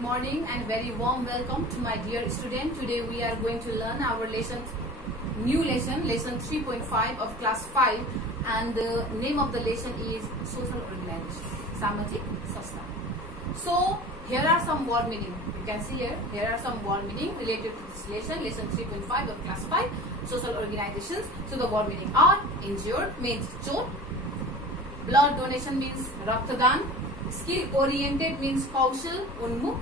morning and very warm welcome to my dear student. Today we are going to learn our new lesson 3.5 of class 5, and the name of the lesson is social organization, Samajik Sasta. So here are some word meaning. You can see here are some word meaning related to this lesson 3.5 of class 5, social organizations. So the word meaning are: injured means chot, blood donation means raktadan, skill oriented means kaushal unmukh,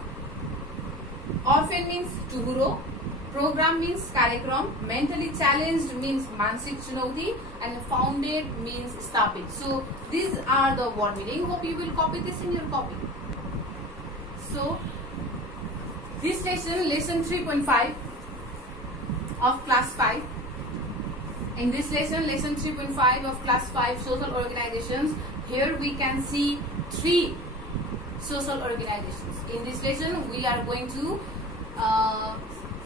orphan means tuhuro, program means karyakram, mentally challenged means mansik chunauti, and founded means stapit. So these are the word meaning. Hope you will copy this in your copy. So this lesson 3.5 of class 5. In this lesson 3.5 of class 5, social organizations, here we can see 3 social organizations. In this lesson we are going to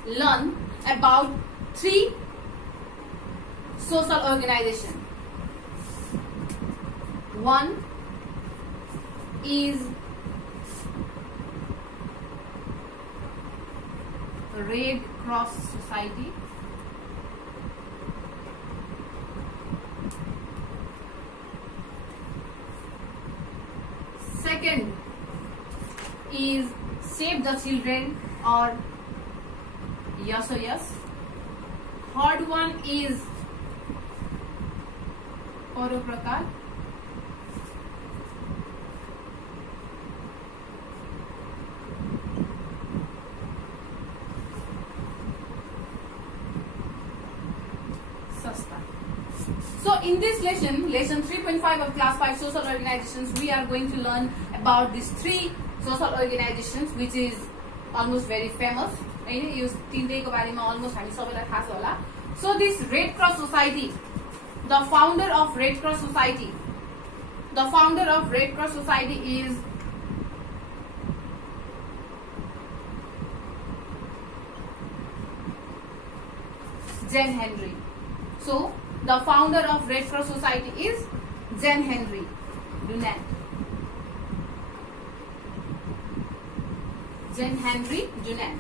learn about 3 social organizations. One is Red Cross Society. Second is Save the Children or YesOYes. Third one is Paroprakar. So in this lesson 3.5 of class 5 social organizations, we are going to learn about these 3 social organizations which is almost very famous. Almost So this Red Cross Society, the founder of Red Cross Society is Jane Henry. So the founder of Red Cross Society is Jane Henry Dunant. Jane Henry Dunant.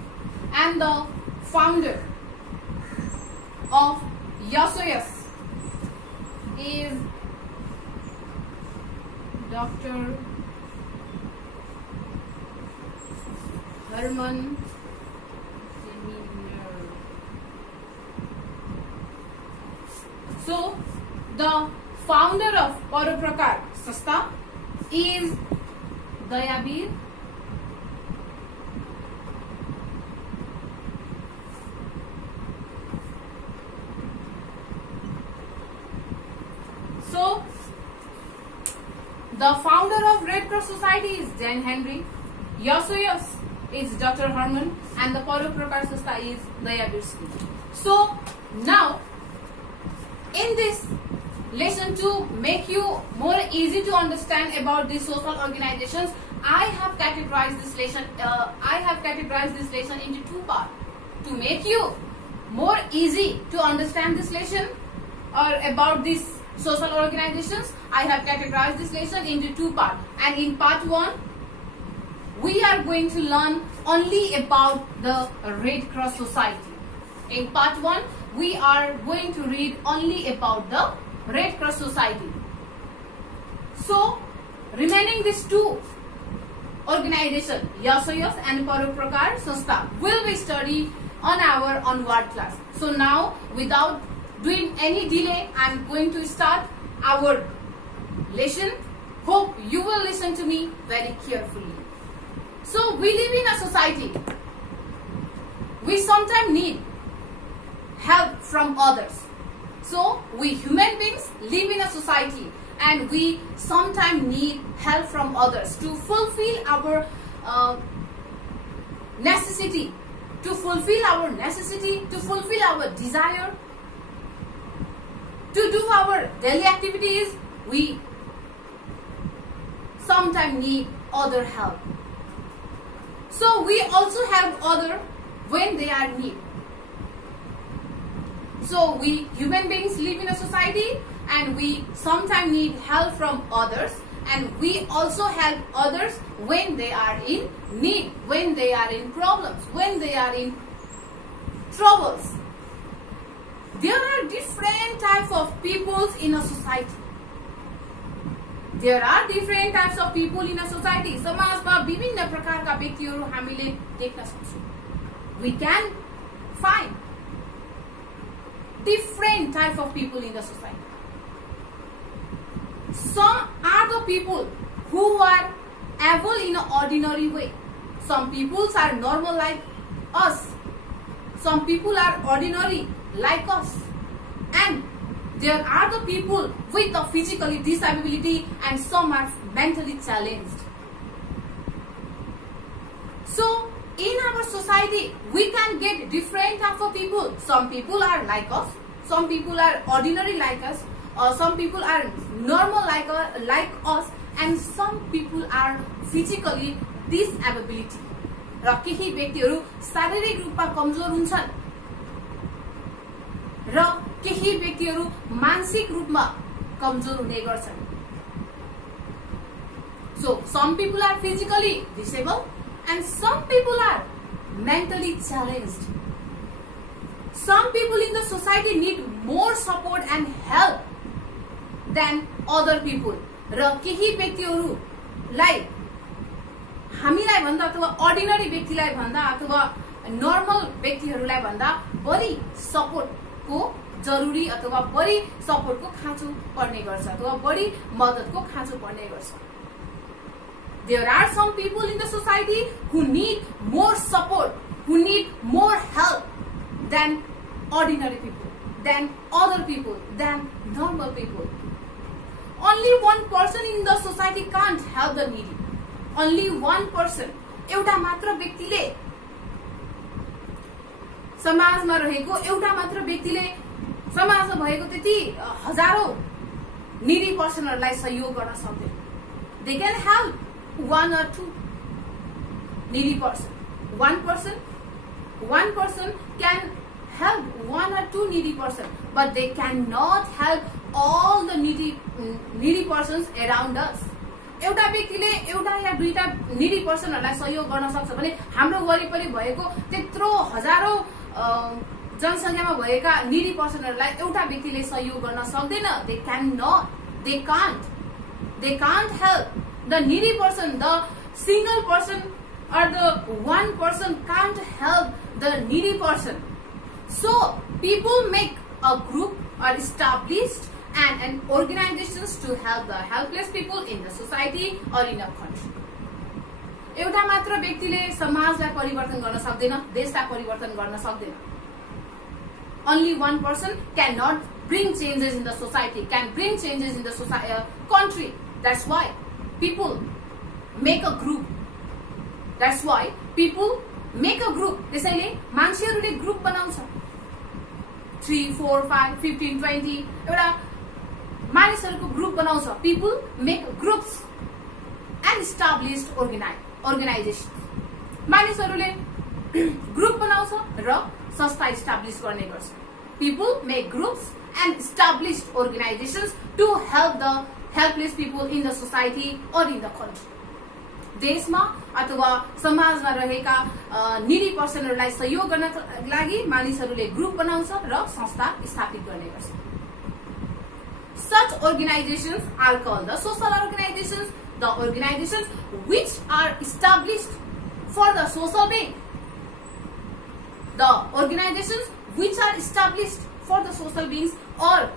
And the founder of YesOYes is Dr. Herman. So the founder of Paroprakar Sasta is Dayabir So the founder of Red Cross Society is Jane Henry, YesOYes is Dr. Herman, and the Paroprakar Sasta is Dayabir. So now in this lesson, to make you more easy to understand about these social organizations, I have categorized this lesson into 2 parts. To make you more easy to understand this lesson or about these social organizations, I have categorized this lesson into 2 parts. And in part 1, we are going to learn only about the Red Cross Society. In part 1, we are going to read only about the Red Cross Society. So remaining these 2 organizations, YesOYes and Paroprakar Sasta, will be studied on our onward class. So now, without doing any delay, I am going to start our lesson. Hope you will listen to me very carefully. So we live in a society. We sometimes need help from others. So we human beings live in a society and we sometimes need help from others to fulfill our necessity, to fulfill our desire, to do our daily activities. We sometimes need other help. So we also help other when they are in need. So we human beings live in a society and we sometimes need help from others, and we also help others when they are in need, when they are in problems, when they are in troubles. There are different types of people in a society. There are different types of people in a society. समाजमा विभिन्न प्रकारका व्यक्तिहरू हामीले देख्न सक्छौं. We can find different types of people in the society. Some are the people who are able in an ordinary way. Some people are normal like us. Some people are ordinary like us. And there are the people with a physical disability and some are mentally challenged. So, in our society, we can get different types of people. Some people are like us. Some people are ordinary like us. Some people are normal like us. And some people are physically disability. र केही व्यक्तिहरू शारीरिक रूपमा कमजोर हुन्छन् र केही व्यक्तिहरू मानसिक रूपमा कमजोर हुने गर्छन्. So some people are physically disabled and some people are mentally challenged. Some people in the society need more support and help than other people. र केही व्यक्तिहरूलाई हामीलाई भन्दा अथवा अर्डिनरी व्यक्तिलाई भन्दा अथवा नर्मल व्यक्तिहरूलाई भन्दा बढी सपोर्टको जरुरी अथवा बढी सपोर्टको खाँचो पर्ने गर्छ अथवा बढी मद्दतको खाँचो पर्ने गर्छ. There are some people in the society who need more support, who need more help than ordinary people, than other people, than normal people. Only one person in the society can't help the needy. Only one person. एउटा मात्र व्यक्तिले समाजमा रहेको एउटा मात्र व्यक्तिले समाजमा भएको त्यति हजारौं needy पर्सनहरुलाई सहयोग गर्न सक्दैन. They can help one or two needy person. One person can help one or two needy person, but they cannot help all the needy persons around us. एउटा व्यक्तिले एउटा या दुईटा निडी पर्सनहरुलाई सहयोग गर्न सक्छ भने हाम्रो वरिपरि भएको त्यत्रो हजारौं जनसंख्यामा भएका निडी पर्सनहरुलाई एउटा व्यक्तिले सहयोग गर्न सक्दैन. They can't help the needy person. The single person or the one person can't help the needy person. So people make a group or established and an organizations to help the helpless people in the society or in a country. एउटा मात्र व्यक्तिले समाजलाई परिवर्तन गर्न सक्दैन, देशलाई परिवर्तन गर्न सक्दैन. Only one person cannot bring changes in the society, can bring changes in the country. That's why people make a group. त्यसैले मान्छेहरूले ग्रुप बनाउँछ. 3, 4, 5, 15, 20 एउटा मानिसहरूको ग्रुप बनाउँछ. People make groups and established organizations. मानिसहरूले ग्रुप बनाउँछ र संस्था इस्टाब्लिश गर्ने गर्छ. People make groups and established organizations to help the helpless people in the society or in the country. देशमा अथवा समाजमा रहेका निडी पर्सनहरुलाई सहयोग गर्नका लागि मानिसहरूले ग्रुप बनाउँछ र संस्था स्थापित गर्ने गर्छ. Such organizations are called the social organizations, the organizations which are established for the social being. The organizations which are established for the social beings or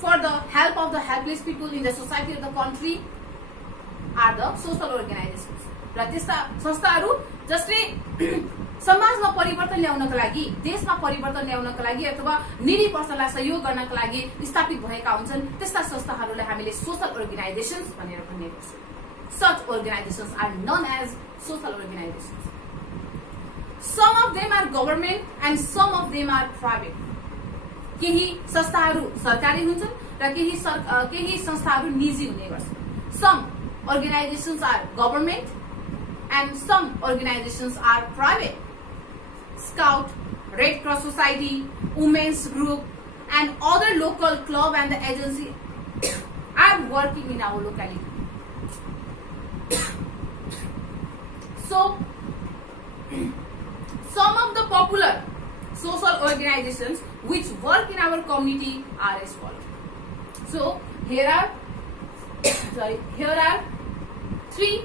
for the help of the helpless people in the society or the country are the social organizations. र त्यस्ता संस्थाहरू जसले समाजमा परिवर्तन ल्याउनका लागि, देशमा परिवर्तन ल्याउनका लागि अथवा निडी पर्सनलाई सहयोग गर्नका लागि स्थापित भएका हुन्छन्, त्यस्ता संस्थाहरूलाई हामीले सोशल अर्गनाइजेशन्स भनेर भन्ने गर्छौं. Such organizations are known as social organizations. Some of them are government and some of them are private. केही संस्थाहरू सरकारी हुन्छन् र केही संस्थाहरू निजी हुने गर्छन्. Some organizations are government and some organizations are private. Scout, Red Cross Society, Women's Group and other local club and the agency are working in our locality. So, some of the popular social organizations which work in our community are as follows. So, here are three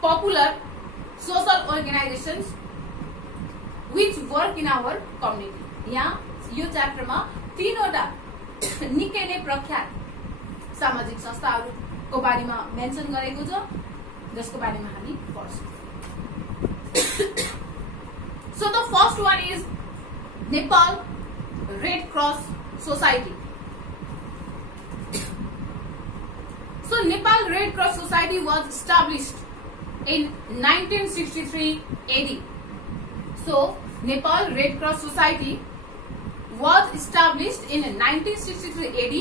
popular social organizations which work in our community. यहाँ यो chapter में तीनवटा निकै नै प्रख्यात सामाजिक संस्थाहरूको बारेमा mention गरेको छ, जसको बारेमा हामी पढ्छौं. So the first one is Nepal Red Cross Society. So Nepal Red Cross Society was established in 1963 AD. So Nepal Red Cross Society was established in 1963 AD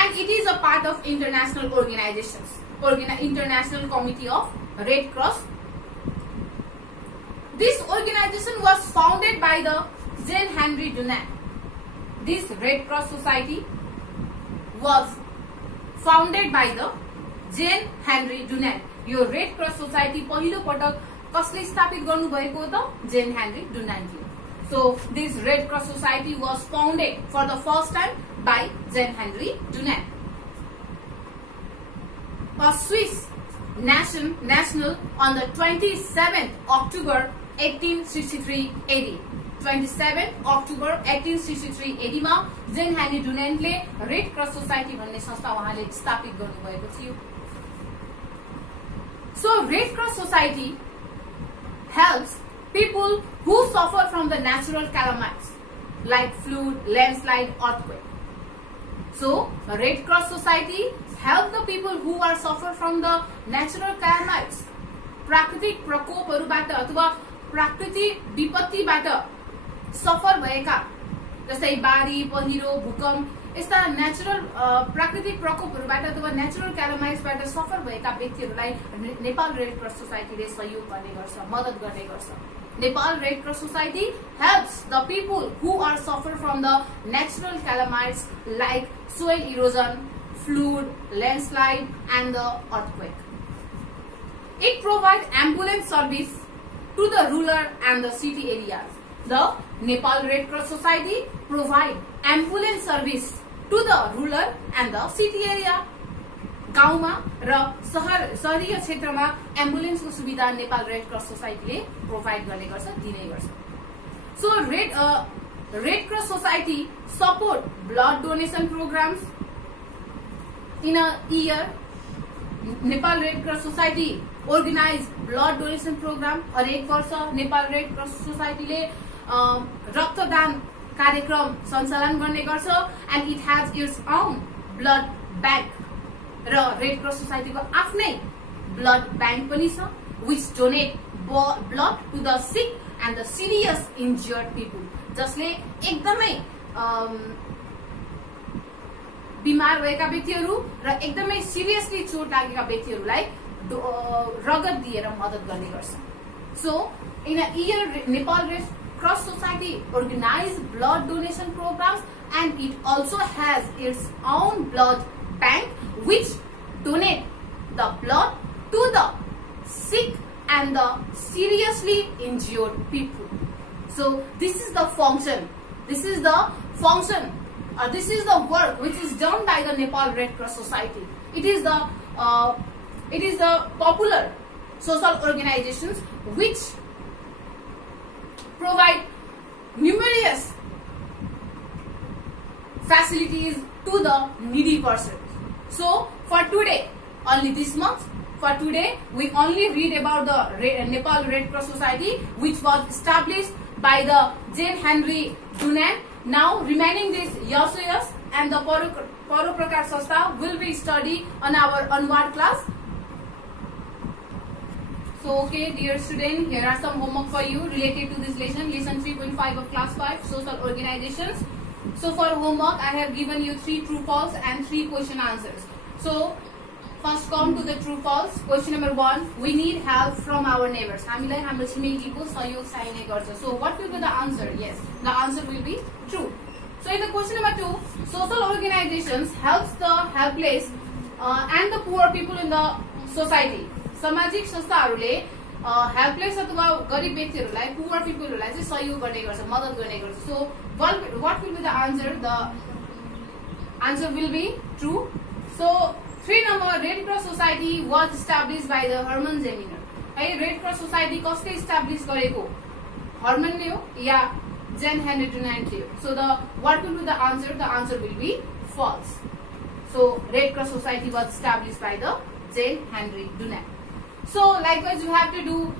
and it is a part of international organizations, International Committee of Red Cross. This organization was founded by the Jane Henry Dunant. This Red Cross Society was founded by the Jane Henry Dunant. Yo Red Cross Society पहिलो पटक कसले स्थापित गर्नु भएको त? Jane Henry Dunant. So this Red Cross Society was founded for the first time by Jane Henry Dunant. A Swiss national on the 27th October 1863 AD. 27th October 1863 AD मा Jane Henry Dunant ले Red Cross Society भन्ने संस्था उहाँले स्थापित गर्नु भएको थियो. So Red Cross Society helps people who suffer from the natural calamities like flood, landslide, earthquake. So Red Cross Society help the people who are suffer from the natural calamities, प्राकृतिक प्रकोपहरुबाट अथवा प्राकृतिक विपत्तिबाट सफर भएका जस्तै बाढी, पहिरो, भूकम्प यस्ता नेचुरल प्राकृतिक प्रकोपहरुबाट अथवा नेचुरल क्यालामाइट्सबाट सफर भएका व्यक्तिहरुलाई नेपाल रेड क्रस सोसाइटीले सहयोग गर्ने गर्छ, मद्दत गर्ने गर्छ. Nepal Red Cross Society helps the people who are suffer from the natural calamities like soil erosion, flood, landslide and the earthquake. It provides ambulance service to the rural and the city areas. The Nepal Red Cross Society provide ambulance service to the rural and the city area. गाउँमा र शहरीय क्षेत्रमा एम्बुलेन्सको सुविधा Nepal Red Cross सोसाइटीले provide गर्ने गर्छ, दिने गर्छ. So Red Cross Society support blood donation programs in a year. Nepal Red Cross Society organize blood donation program. हरेक वर्ष नेपाल रेड क्रस सोसाइटीले रक्तदान कार्यक्रम सञ्चालन गर्ने गर्छ and it has its own blood bank. Raw red cross सोसाइटीको आफ्नै ब्लड ब्याङ्क पनि छ which donate blood to the sick and the serious injured people, जसले एकदमै बिमार भएका व्यक्तिहरू र एकदमै सिरियसली चोट लागेका व्यक्तिहरूलाई रगत दिएर मद्दत गर्ने गर्छ. So in a year Nepal Red Cross Society organize blood donation programs and it also has its own blood bank which donate the blood to the sick and the seriously injured people. So this is the function. This is the work which is done by the Nepal Red Cross Society. It is the popular social organizations which provide numerous facilities to the needy persons. So for today, only this month, for today, we only read about the Nepal Red Cross Society which was established by the Jane Henry Dunant. Now remaining this Yasuas and the Paroprakar Sastha will be studied on our onward class. So okay dear student, here are some homework for you related to this lesson 3.5 of class 5 social organizations. So for homework I have given you 3 true false and 3 question answers. So first come to the true false. Question number 1, we need help from our neighbors. हामीलाई हाम्रो छिमेकीको सहयोग चाहिने गर्छ. So what will be the answer? Yes, the answer will be true. So in the question number 2, social organizations helps the helpless and the poor people in the society. सामाजिक संस्थाहरूले helpless अथवा गरिब व्यक्तिहरूलाई, पुअर पिपलहरूलाई चाहिँ सहयोग गर्ने गर्छ, मद्दत गर्ने गर्छ. सो what will be the answer? The answer will be true. So 3 number, Red Cross Society was established by the Herman Zeminger. है, रेड क्रस सोसाइटी कसले इस्टाब्लिश गरेको? हर्मनले हो या जेन हेनरी डुनान्टले हो? So the what will be the answer? The answer will be false. So Red Cross Society was established by the Jane Henry Dunant. So likewise you have to do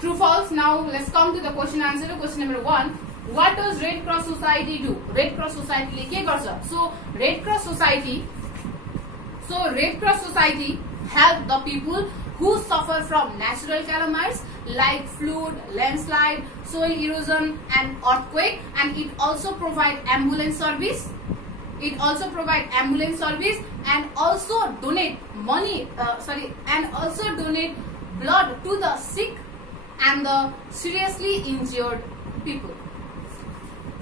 true false. Now let's come to the question answer. Question number 1. What does Red Cross Society do? Red Cross Society ले के गर्छ? So Red Cross Society help the people who suffer from natural calamities like flood, landslide, soil erosion and earthquake, and it also provide ambulance service. It also provide ambulance service and also donate money, and also donate blood to the sick and the seriously injured people.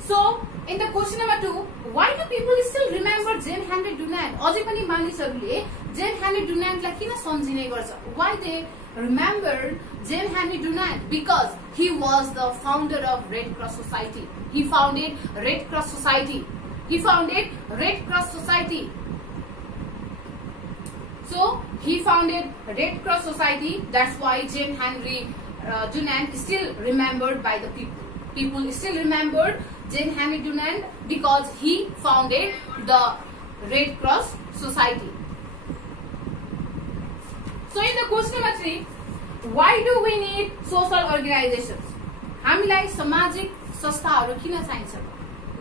So in the question number 2, why do people still remember Jane Henry Dunant? अझै पनि मानिसहरूले Jane Henry Dunant लाई किन सम्झिने गर्छ? Why they remember Jane Henry Dunant? Because he was the founder of Red Cross Society. He founded Red Cross Society. So he founded Red Cross Society. That's why Jane Henry Dunant is still remembered by the people. People still remembered Jane Henry Dunant because he founded the Red Cross Society. So in the question number 3, why do we need social organizations? हामीलाई सामाजिक संस्थाहरू किन चाहिन्छ?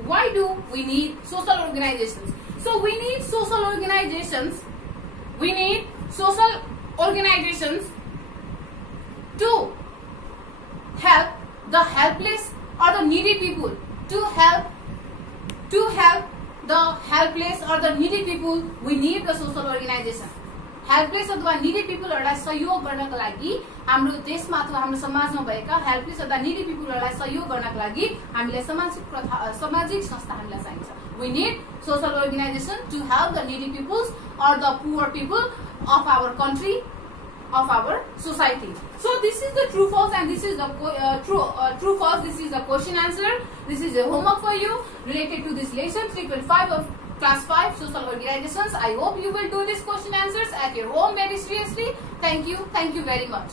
Why do we need social organizations? So we need social organizations. We need social organizations to help the helpless or the needy people. To help the helpless or the needy people, we need the social organization. Helpless अथवा needy पिपलहरूलाई सहयोग गर्नको लागि हाम्रो देशमा अथवा हाम्रो समाजमा भएका हेल्पलेस अथवा निडी पिपलहरूलाई सहयोग गर्नको लागि हामीलाई सामाजिक संस्था हामीलाई चाहिन्छ. We need social organization to help the needy peoples or the poor people of our country, of our society. So this is the true false and this is the true false. This is the question answer. This is a homework for you related to this lesson 3.5 of Class 5 social organizations. I hope you will do these question answers at your home very seriously. Thank you very much.